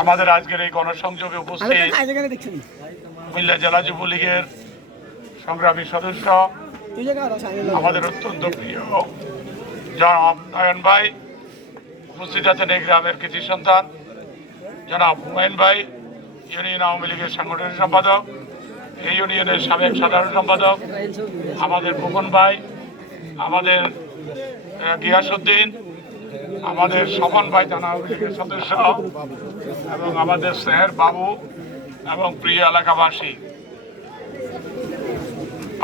আমাদের আজকের এই গণসংযোগে উপস্থিত কুমিল্লা জেলা যুবলীগের সংগ্রামী সদস্য, আমাদের অত্যন্ত প্রিয় জনাব নয়ন ভাই উপস্থিত আছেন। এই গ্রামের কৃতি সন্তান জনাব হুমায়ুন ভাই, ইউনিয়ন আওয়ামী লীগের সাংগঠনিক সম্পাদক, এই ইউনিয়নের সাবেক সাধারণ সম্পাদক, আমাদের খোকন ভাই, আমাদের গিয়াসউদ্দিন, আমাদের স্বপন ভাই থানা আওয়ামী লীগের সদস্য, এবং আমাদের স্নেহের বাবু এবং প্রিয় এলাকাবাসী,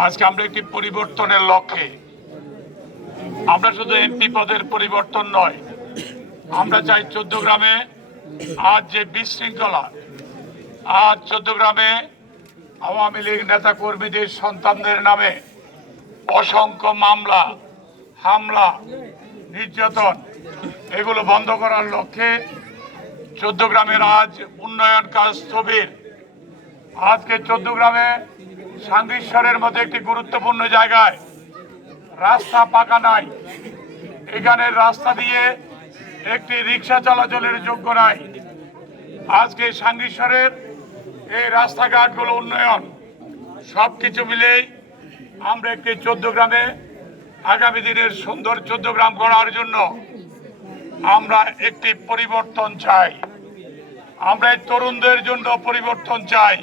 আজকে আমরা একটি পরিবর্তনের লক্ষ্যে, আমরা শুধু এমপি পদের পরিবর্তন নয়, আমরা চাই চৌদ্দগ্রামে আজ যে বিশৃঙ্খলা, আজ চৌদ্দগ্রামে আওয়ামী লীগ নেতা কর্মীদের সন্তানদের নামে অসংখ্য মামলা, হামলা, নির্যাতন, এগুলো বন্ধ করার লক্ষ্যে চৌদ্দগ্রামের আজ উন্নয়ন কাজ স্থবির। আজকে চৌদ্দগ্রামে সাঙ্গীশ্বরের মধ্যে একটি গুরুত্বপূর্ণ জায়গায় রাস্তা পাকা নাই, এখানের রাস্তা দিয়ে একটি রিক্সা চলাচলের যোগ্য নাই। আজকে সাঙ্গীশ্বরের এই রাস্তাঘাটগুলো উন্নয়ন সবকিছু মিলেই আমরা একটি চৌদ্দগ্রামে আগামী দিনের সুন্দর চৌদ্দগ্রাম গড়ার জন্য আমরা একটি পরিবর্তন চাই। আমরা এই তরুণদের জন্য পরিবর্তন চাই,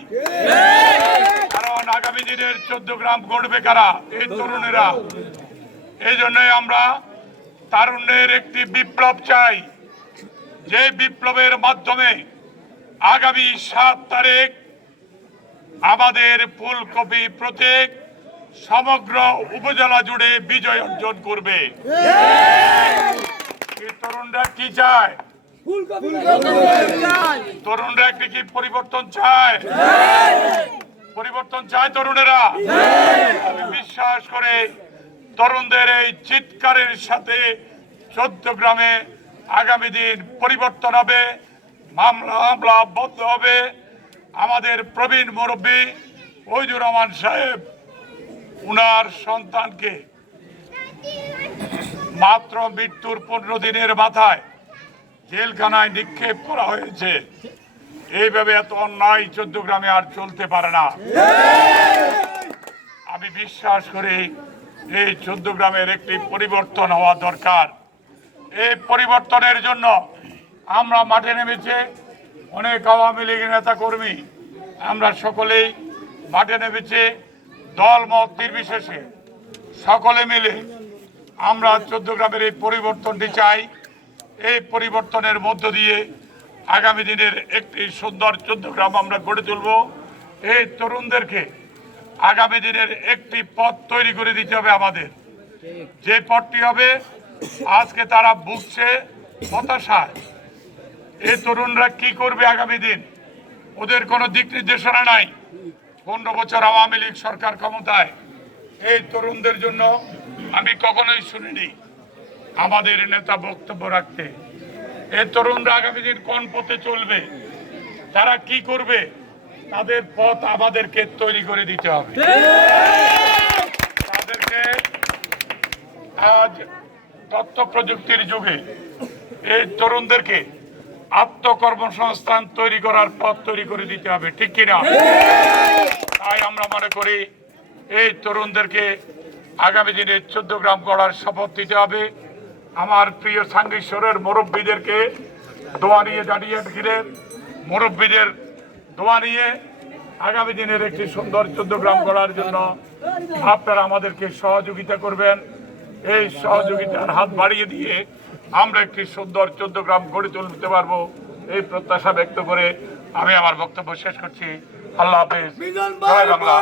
কারণ আগামী দিনের চৌদ্দগ্রাম গড়বে কারা? এই তরুণেরা। এই জন্যই আমরা তারুণ্যের একটি বিপ্লব চাই, যে বিপ্লবের মাধ্যমে আগামী ৭ তারিখ আমাদের ফুলকপি প্রতীক সমগ্র উপজেলা জুড়ে বিজয় অর্জন করবে। তরুণরা কি চায়? তরুণরা একটি কি পরিবর্তন চায়? পরিবর্তন চায় তরুণেরা। আমি বিশ্বাস করে তরুণদের এই চিৎকারের সাথে চৌদ্দগ্রামে আগামী দিন পরিবর্তন হবে, মামলা বন্ধ হবে। আমাদের প্রবীণ মুরব্বী ওইদুর রহমান সাহেব, উনার সন্তানকে মাত্র মৃত্যুর 15 দিনের মাথায় জেলখানায় নিক্ষেপ করা হয়েছে। এইভাবে এত অন্যায় চৌদ্দগ্রামে আর চলতে পারে না। আমি বিশ্বাস করি এই চৌদ্দগ্রামের একটি পরিবর্তন হওয়া দরকার। এই পরিবর্তনের জন্য আমরা মাঠে নেমেছে অনেক আওয়ামী লীগের নেতা কর্মী, আমরা সকলেই মাঠে নেমেছে দল মত নির্বিশেষে সকলে মিলে আমরা চৌদ্দগ্রামের এই পরিবর্তনটি চাই। এই পরিবর্তনের মধ্য দিয়ে আগামী দিনের একটি সুন্দর চৌদ্দগ্রাম আমরা গড়ে তুলব। এই তরুণদেরকে আগামী দিনের একটি পথ তৈরি করে দিতে হবে আমাদের। যে পথটি হবে, আজকে তারা ভুগছে হতাশায়। এই তরুণরা কি করবে আগামী দিন? ওদের কোনো দিক নির্দেশনা নাই। 15 বছর আওয়ামী লীগ সরকার ক্ষমতায়, এই তরুণদের জন্য আমি কখনোই শুনিনি আমাদের নেতা বক্তব্য রাখতে। এই তরুণরা আগামী দিন কোন পথে চলবে, তারা কি করবে, তাদের পথ আমাদেরকে তৈরি করে দিতে হবে। তাদেরকে আজ তথ্য প্রযুক্তির যুগে এই তরুণদেরকে আত্মকর্মসংস্থান তৈরি করার পথ তৈরি করে দিতে হবে, ঠিক কিনা? তাই আমরা মনে করি এই তরুণদেরকে আগামী দিনে চৌদ্দগ্রাম গড়ার শপথ দিতে হবে। আমার প্রিয় সাঙ্গীশ্বরের মুরব্বীদেরকে দোয়া নিয়ে দাঁড়িয়ে ঘিরে মুরব্বীদের দোয়া নিয়ে আগামী দিনের একটি সুন্দর চৌদ্দগ্রাম গড়ার জন্য আপনারা আমাদেরকে সহযোগিতা করবেন। এই সহযোগিতার হাত বাড়িয়ে দিয়ে আমরা একটি সুন্দর চৌদ্দগ্রাম গড়ে তুলতে পারবো, এই প্রত্যাশা ব্যক্ত করে আমি আমার বক্তব্য শেষ করছি। আল্লাহ হাফেজ। জয় বাংলা।